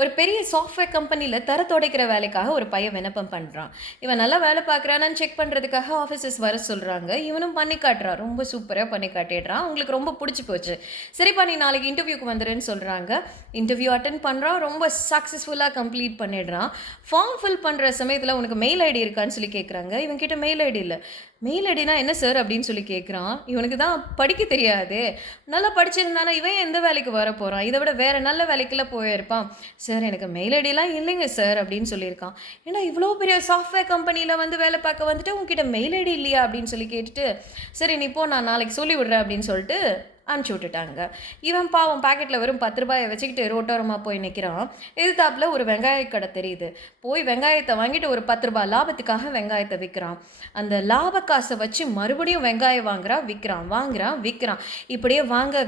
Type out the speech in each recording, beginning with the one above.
ஒரு பெரிய சாஃப்ட்வேர் கம்பெனியில் தர துடைக்கிற வேலைக்காக ஒரு பையன் விண்ணப்பம் பண்ணுறான். இவன் நல்லா வேலை பார்க்குறானான்னு செக் பண்ணுறதுக்காக ஆஃபீஸர்ஸ் வர சொல்கிறாங்க. இவனும் பண்ணி காட்டுறான். ரொம்ப சூப்பராக பண்ணி காட்டிடுறான். அவங்களுக்கு ரொம்ப பிடிச்சி போச்சு. சரிப்பா நீ நாளைக்கு இன்டர்வியூக்கு வந்துடுன்னு சொல்கிறாங்க. இன்டர்வியூ அட்டன் பண்ணுறான். ரொம்ப சக்ஸஸ்ஃபுல்லாக கம்ப்ளீட் பண்ணிடுறான். ஃபார்ம் ஃபில் பண்ணுற சமயத்தில் உனக்கு மெயில் ஐடி இருக்கான்னு சொல்லி கேட்குறாங்க. இவன்கிட்ட மெயில் ஐடி இல்லை. மெயில் ஐடினா என்ன சார் அப்படின்னு சொல்லி கேட்குறான். இவனுக்கு தான் படிக்க தெரியாது. நல்லா படிச்சிருந்தானா இவன் எந்த வேலைக்கு வர போகிறான்? இதை விட வேறு நல்ல வேலைக்கெல்லாம் போயிருப்பான். சார் எனக்கு மெயில் ஐடியெலாம் இல்லைங்க சார் அப்படின்னு சொல்லியிருக்கான். ஏன்னா இவ்வளோ பெரிய சாஃப்ட்வேர் கம்பெனியில் வந்து வேலை பார்க்க வந்துட்டு உங்ககிட்ட மெயில் ஐடி இல்லையா அப்படின்னு சொல்லி கேட்டுட்டு, சரி நீ போ நான் நாளைக்கு சொல்லி விடுறேன் அப்படின்னு சொல்லிட்டு அனுப்பிச்சி விட்டுட்டாங்க. இவன் பாவம் பாக்கெட்டில் வெறும் 10 ரூபாயை வச்சுக்கிட்டு ரோட்டோரமாக போய் நிற்கிறான். எதிர்த்தாப்புல ஒரு வெங்காய கடை தெரியுது. போய் வெங்காயத்தை வாங்கிட்டு ஒரு 10 ரூபாய் லாபத்துக்காக வெங்காயத்தை விற்கிறான். அந்த லாப காசை வச்சு மறுபடியும் வெங்காயம் வாங்குறான் விற்கிறான். இப்படியே வாங்க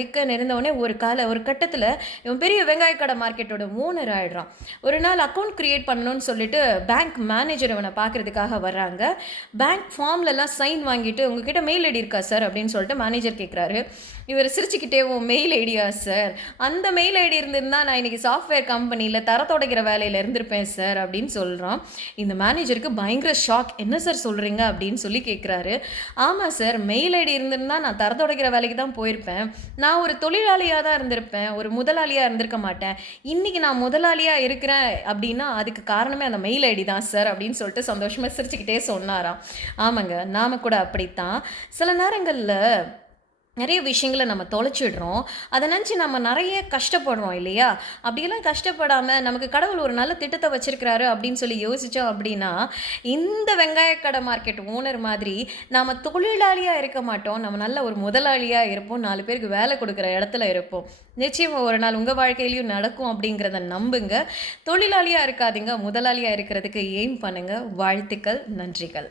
விற்க இருந்தவொடனே ஒரு கட்டத்தில் இவன் பெரிய வெங்காய கடை மார்க்கெட்டோட ஓனர் ஆயிடுறான். ஒரு நாள் அக்கௌண்ட் கிரியேட் பண்ணணும்னு சொல்லிட்டு பேங்க் மேனேஜர் இவனை பார்க்கறதுக்காக வர்றாங்க. பேங்க் ஃபார்ம்லலாம் சைன் வாங்கிட்டு உங்ககிட்ட மெயில் ஐடி இருக்கா சார் அப்படின்னு சொல்லிட்டு மேனேஜர் கேட்குறாரு. இவர் சிரிச்சுக்கிட்டே மெயில் ஐடியா சார், அந்த மெயில் ஐடி இருந்திருந்தா நான் இன்னைக்கு சாஃப்ட்வேர் கம்பெனியில் தர துடைக்கிற வேலையில் இருந்திருப்பேன் சார் அப்படின்னு சொல்கிறான். இந்த மேனேஜருக்கு பயங்கர ஷாக். என்ன சார் சொல்கிறீங்க அப்படின்னு சொல்லி கேட்குறாரு. ஆமாம் சார், மெயில் ஐடி இருந்திருந்தா நான் தர துடைக்கிற வேலைக்கு தான் போயிருப்பேன். நான் ஒரு தொழிலாளியாக தான் இருந்திருப்பேன், ஒரு முதலாளியாக இருந்திருக்க மாட்டேன். இன்றைக்கி நான் முதலாளியாக இருக்கிறேன் அப்படின்னா அதுக்கு காரணமே அந்த மெயில் ஐடி தான் சார் அப்படின்னு சொல்லிட்டு சந்தோஷமாக சிரிச்சுக்கிட்டே சொன்னாராம். ஆமாங்க, நாம் கூட அப்படித்தான் சில நேரங்களில் நிறைய விஷயங்களை நம்ம தொலைச்சிடுறோம். அதை நினச்சி நம்ம நிறைய கஷ்டப்படுறோம் இல்லையா? அப்படியெல்லாம் கஷ்டப்படாமல் நமக்கு கடவுள் ஒரு நல்ல திட்டத்தை வச்சுருக்கிறாரு அப்படின்னு சொல்லி யோசித்தோம் அப்படின்னா, இந்த வெங்காய கடை மார்க்கெட் ஓனர் மாதிரி நாம் தொழிலாளியாக இருக்க மாட்டோம். நம்ம நல்ல ஒரு முதலாளியாக இருப்போம். 4 பேருக்கு வேலை கொடுக்குற இடத்துல இருப்போம். நிச்சயமாக ஒரு நாள் உங்கள் வாழ்க்கையிலையும் நடக்கும் அப்படிங்கிறத நம்புங்க. தொழிலாளியாக இருக்காதீங்க, முதலாளியாக இருக்கிறதுக்கு எய்ம் பண்ணுங்கள். வாழ்த்துக்கள், நன்றிகள்.